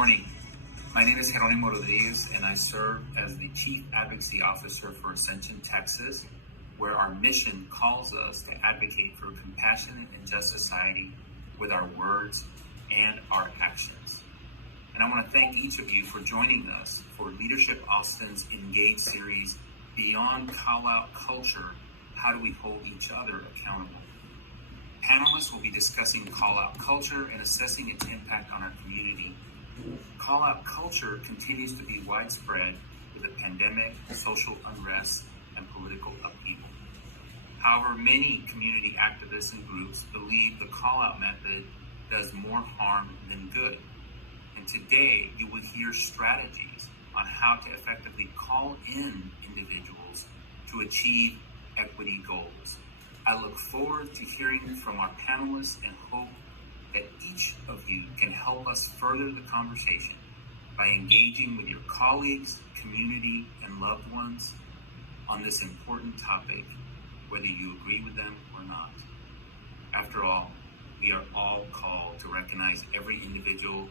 morning. My name is Jeronimo Rodriguez, and I serve as the Chief Advocacy Officer for Ascension, Texas, where our mission calls us to advocate for a compassionate and just society with our words and our actions. And I want to thank each of you for joining us for Leadership Austin's Engage series, Beyond Call-Out Culture, How Do We Hold Each Other Accountable? Panelists will be discussing call-out culture and assessing its impact on our community. Call-out culture continues to be widespread with the pandemic, social unrest, and political upheaval. However, many community activists and groups believe the call-out method does more harm than good. And today, you will hear strategies on how to effectively call in individuals to achieve equity goals. I look forward to hearing from our panelists and hope that each of you can help us further the conversation by engaging with your colleagues, community, and loved ones on this important topic, whether you agree with them or not. After all, we are all called to recognize every individual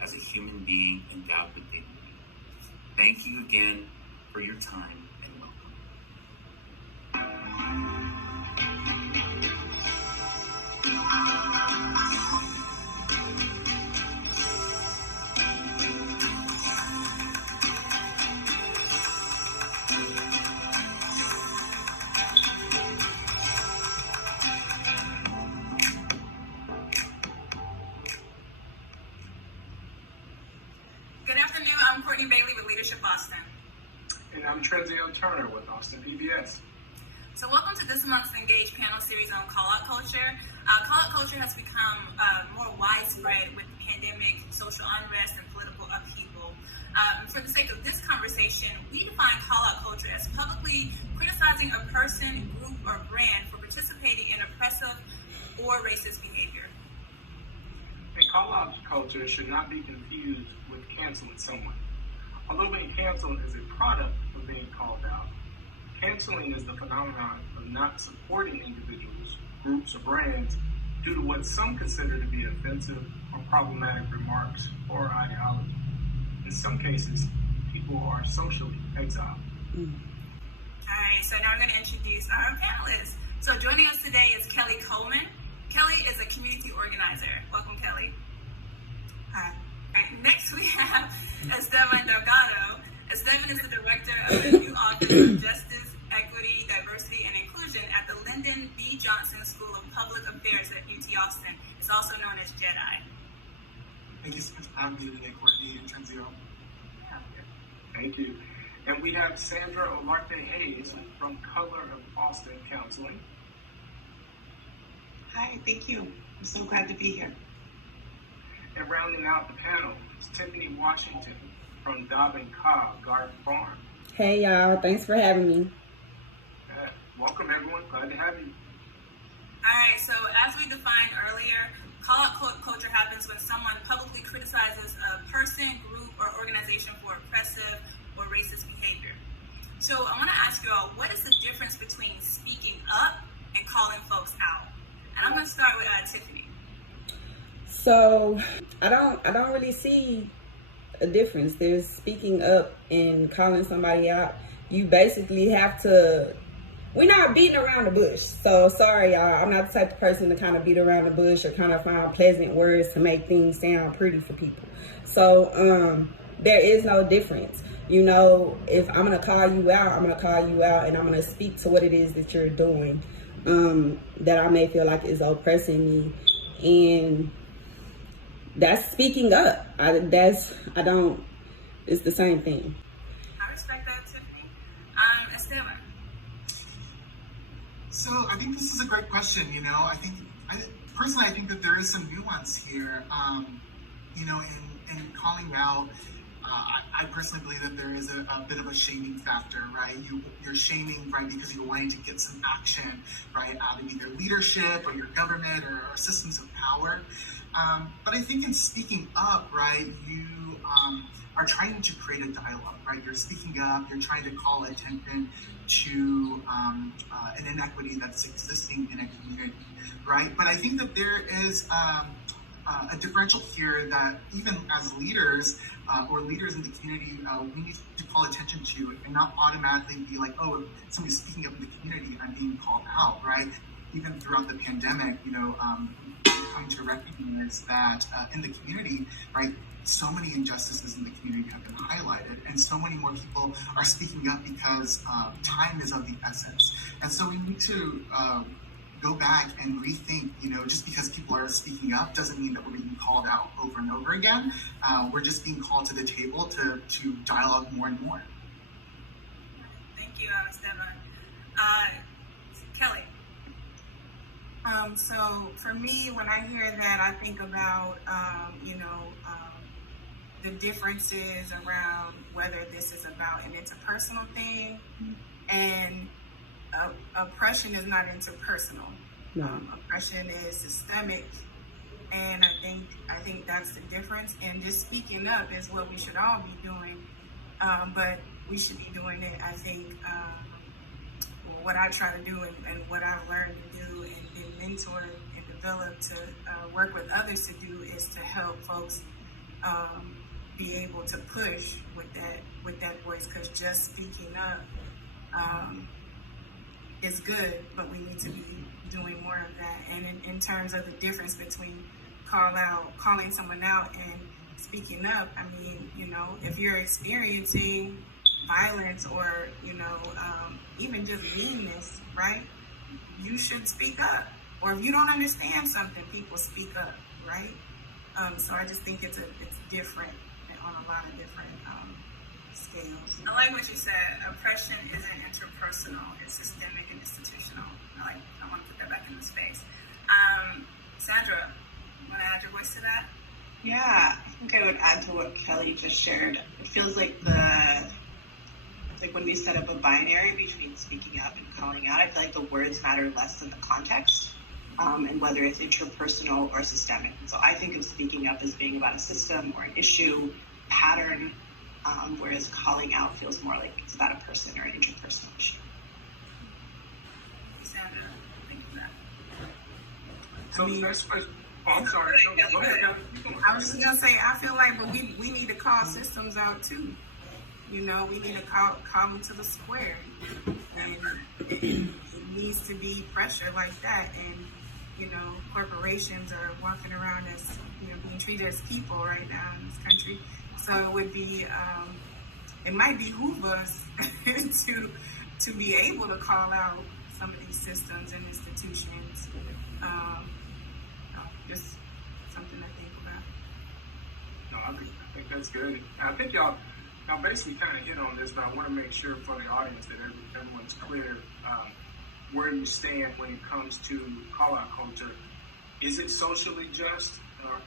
as a human being endowed with dignity. Thank you again for your time and welcome. And I'm Trenzio Turner with Austin PBS. So welcome to this month's Engage panel series on call-out culture. Call-out culture has become more widespread with the pandemic, social unrest, and political upheaval. For the sake of this conversation, we define call-out culture as publicly criticizing a person, group, or brand for participating in oppressive or racist behavior. And call-out culture should not be confused with canceling someone. Although being canceled is a product of being called out, canceling is the phenomenon of not supporting individuals, groups, or brands due to what some consider to be offensive or problematic remarks or ideology. In some cases, people are socially exiled. All right, so now we're going to introduce our panelists. So joining us today is Kelly Coleman. Kelly is a community organizer. Welcome, Kelly. Hi. Next, we have Esteban Delgado. Esteban is the director of the new Office of Justice, Equity, Diversity, and Inclusion at the Lyndon B. Johnson School of Public Affairs at UT Austin. It's also known as JEDI. Thank you so much for having me today, Courtney and Trenzio. Thank you. And we have Sandra Olarte Hayes from Color of Austin Counseling. Hi, thank you. I'm so glad to be here. And rounding out the panel is Tiffany Washington from Dobbin Cobb Garden Farm. Hey y'all, thanks for having me. Welcome everyone, glad to have you. All right, so as we defined earlier, call-out culture happens when someone publicly criticizes a person, group, or organization for oppressive or racist behavior. So I want to ask you all, what is the difference between speaking up and calling folks out? And I'm going to start with Tiffany. So I don't really see a difference. There's speaking up and calling somebody out. You basically have to, we're not beating around the bush. So sorry y'all, I'm not the type of person to kind of beat around the bush or kind of find pleasant words to make things sound pretty for people. So there is no difference. You know, if I'm going to call you out, I'm going to call you out and I'm going to speak to what it is that you're doing that I may feel like is oppressing me. And that's speaking up. It's the same thing. I respect that, Tiffany. Esteban. So I think this is a great question. You know, personally I think that there is some nuance here. In calling out, I personally believe that there is a bit of a shaming factor, right? You're shaming, right, because you're wanting to get some action, right, out of either leadership or your government or systems of power. But I think in speaking up, right, you are trying to create a dialogue, right? You're speaking up, you're trying to call attention to an inequity that's existing in a community, right? But I think that there is a differential here that even as leaders or leaders in the community, we need to call attention to and not automatically be like, oh, if somebody's speaking up in the community, I'm being called out, right? Even throughout the pandemic, coming to recognize that in the community, right, so many injustices in the community have been highlighted, and so many more people are speaking up because time is of the essence. And so we need to go back and rethink, just because people are speaking up doesn't mean that we're being called out over and over again. We're just being called to the table to dialogue more and more. Thank you, Esteban. Kelly. So for me, when I hear that, I think about, the differences around whether this is about an interpersonal thing, and oppression is not interpersonal. No. Oppression is systemic, and I think that's the difference. And just speaking up is what we should all be doing, but we should be doing it. I think what I try to do and what I've learned to do and been mentored and developed to work with others to do is to help folks be able to push with that voice, because just speaking up is good, but we need to be doing more of that. And in terms of the difference between calling someone out and speaking up, I mean, if you're experiencing violence or, even just meanness, right? You should speak up. Or if you don't understand something, people speak up, right? So I just think it's different on a lot of different scales. I like what you said. Oppression isn't interpersonal; it's systemic and institutional. I want to put that back in the space. Sandra, want to add your voice to that? Yeah, I think I would add to what Kelly just shared. It feels like when we set up a binary between speaking up and calling out, I feel like the words matter less than the context, and whether it's interpersonal or systemic. And so I think of speaking up as being about a system or an issue, pattern, whereas calling out feels more like it's about a person or an interpersonal issue. Sandra, thank you for that. So the next question. Oh, I'm sorry. Go ahead. I was just gonna say, I feel like, but we need to call systems out too. We need to call them to the square, and it needs to be pressure like that. And corporations are walking around as being treated as people right now in this country. So it would be, it might behoove us to be able to call out some of these systems and institutions. Just something to think about. No, I think that's good. I think y'all basically kind of hit on this, but I want to make sure for the audience that everyone's clear where you stand when it comes to call-out culture. Is it socially just,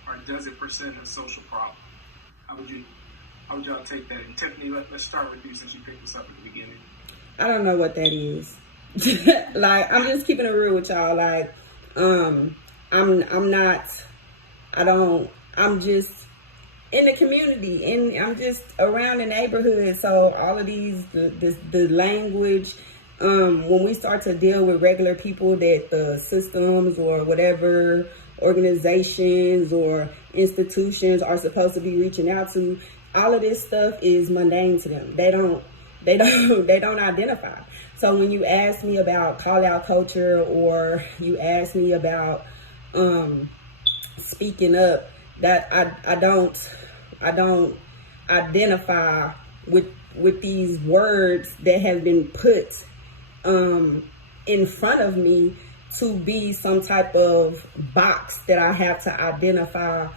or does it present a social problem? How would y'all take that? And Tiffany, let's start with you since you picked this up at the beginning. I don't know what that is. I'm just keeping it real with y'all. I'm just in the community, and I'm just around the neighborhood. So all of the language, when we start to deal with regular people that the systems or whatever organizations or institutions are supposed to be reaching out to, all of this stuff is mundane to them. They don't identify. So when you ask me about call out culture, or you ask me about speaking up, that I don't identify with these words that have been put in front of me to be some type of box that I have to identify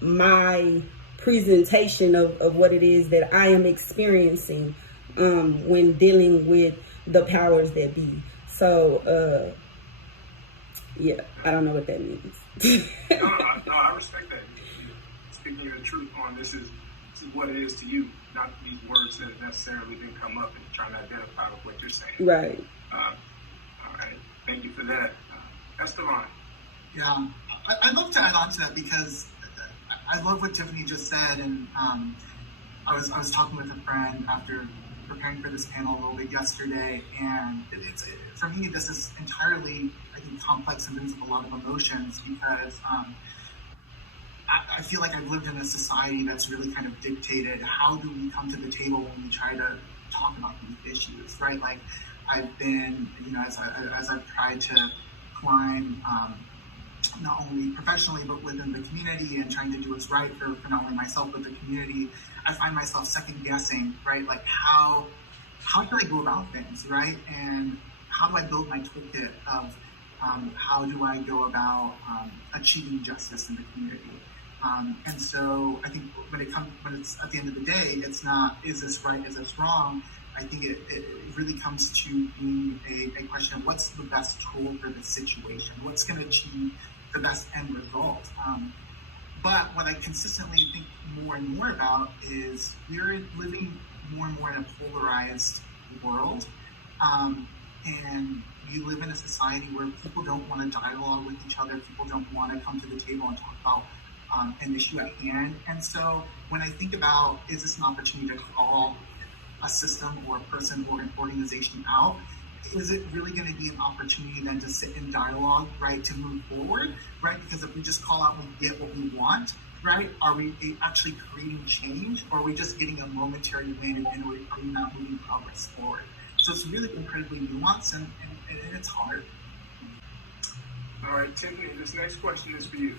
my presentation of what it is that I am experiencing when dealing with the powers that be. So yeah, I don't know what that means. No, I respect that. Speaking your truth on this is what it is to you, not these words that necessarily didn't come up and trying to identify with what you're saying. Right. All right. Thank you for that. Esteban. Yeah, I'd love to add on to that, because I love what Tiffany just said, and I was talking with a friend after preparing for this panel a little bit yesterday, and for me, this is entirely, I think, complex and brings up a lot of emotions, because I feel like I've lived in a society that's really kind of dictated how do we come to the table when we try to talk about these issues, right? Like I've been, as I've tried to climb, not only professionally but within the community and trying to do what's right for not only myself but the community, I find myself second guessing, right? Like how should I go about things, right? And how do I build my toolkit of how do I go about achieving justice in the community? And so I think when it's at the end of the day, it's not, is this right, is this wrong? I think it really comes to being a question of what's the best tool for the situation? What's going to achieve the best end result? But what I consistently think more and more about is we're living more and more in a polarized world. And you live in a society where people don't want to dialogue with each other. People don't want to come to the table and talk about an issue at hand. And so when I think about, is this an opportunity to call a system or a person or an organization out? Is it really going to be an opportunity then to sit in dialogue, right, to move forward, right? Because if we just call out and we get what we want, right, are we actually creating change, or are we just getting a momentary win and are we not moving progress forward? So it's really incredibly nuanced and it's hard. All right, Tiffany, this next question is for you.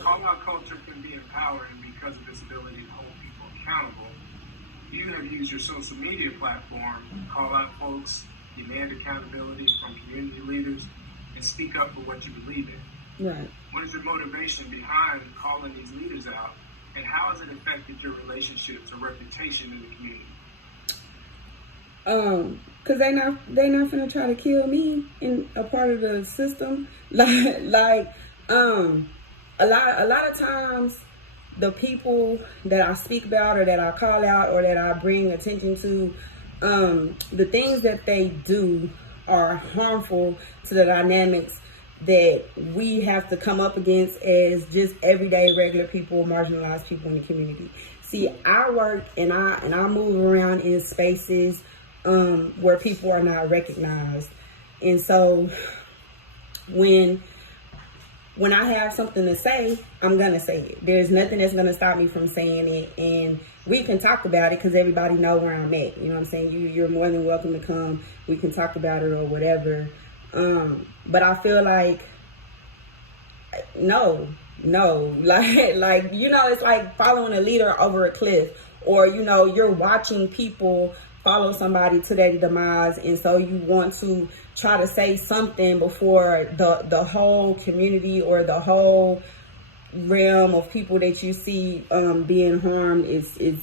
Call out culture can be empowering because of its ability to hold people accountable. You have used your social media platform to call out folks, demand accountability from community leaders, and speak up for what you believe in. Right. What is the motivation behind calling these leaders out, and how has it affected your relationships or reputation in the community? Cause they not finna try to kill me in a part of the system. Like a lot of times the people that I speak about or that I call out or that I bring attention to, the things that they do are harmful to the dynamics that we have to come up against as just everyday regular people, marginalized people in the community. See, I work and I move around in spaces where people are not recognized. And so when I have something to say, I'm going to say it. There's nothing that's going to stop me from saying it. And we can talk about it because everybody know where I'm at. You know what I'm saying? You're more than welcome to come. We can talk about it or whatever. But I feel like, no, like, it's like following a leader over a cliff, or, you're watching people follow somebody to their demise, and so you want to try to say something before the whole community or the whole realm of people that you see being harmed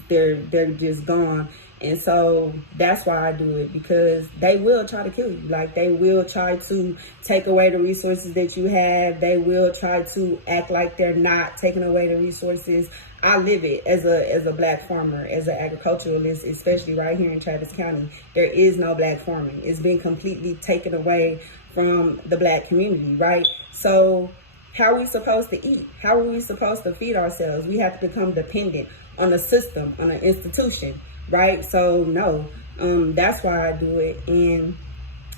they're just gone. And so that's why I do it, because they will try to kill you. Like, they will try to take away the resources that you have. They will try to act like they're not taking away the resources. I live it as a black farmer, as an agriculturalist, especially right here in Travis County. There is no black farming. It's been completely taken away from the black community, right? So how are we supposed to eat? How are we supposed to feed ourselves? We have to become dependent on a system, on an institution, right? So no, that's why I do it. And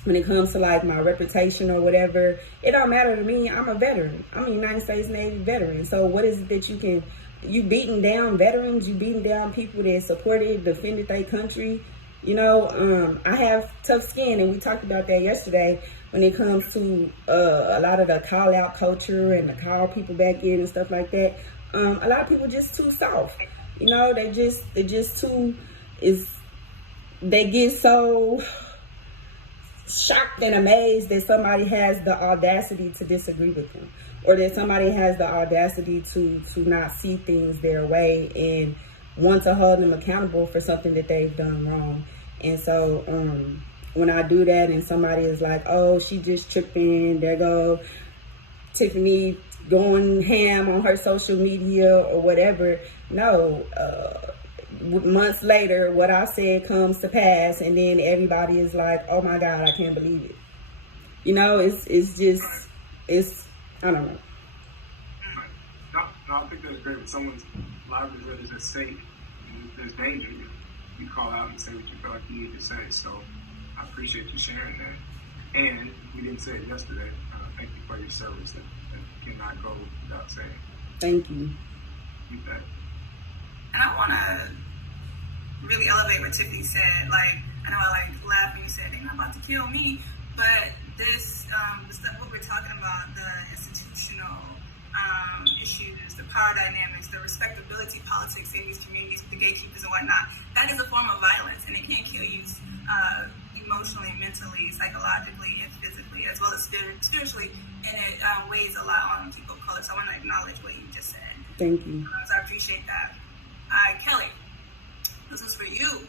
when it comes to like my reputation or whatever, it don't matter to me. I'm a veteran. I'm a United States Navy veteran. So what is it that you beating down veterans, you beating down people that supported, defended their country? I have tough skin, and we talked about that yesterday when it comes to a lot of the call out culture and the call people back in and stuff like that. A lot of people just too soft. They just too they get so shocked and amazed that somebody has the audacity to disagree with them, or that somebody has the audacity to not see things their way and want to hold them accountable for something that they've done wrong. And so when I do that and somebody is like, oh, she just tripping, there go Tiffany going ham on her social media or whatever. No, months later, what I said comes to pass, and then everybody is like, oh my God, I can't believe it. It's I don't know. No, I think that's great. When someone's livelihood is at stake, and there's danger, you call out and say what you feel like you need to say. So I appreciate you sharing that. And we didn't say it yesterday. Thank you for your service that cannot go without saying. Thank you. You bet. And I want to really elevate what Tiffany said. Like, I know I laughed when you said they're not about to kill me, but this stuff, what we're talking about, the institutional issues, the power dynamics, the respectability politics in these communities with the gatekeepers and whatnot, that is a form of violence, and it can kill you emotionally, mentally, psychologically, and physically, as well as spiritually, and it weighs a lot on people of color. So I want to acknowledge what you just said. Thank you. So I appreciate that. All right, Kelly, this is for you.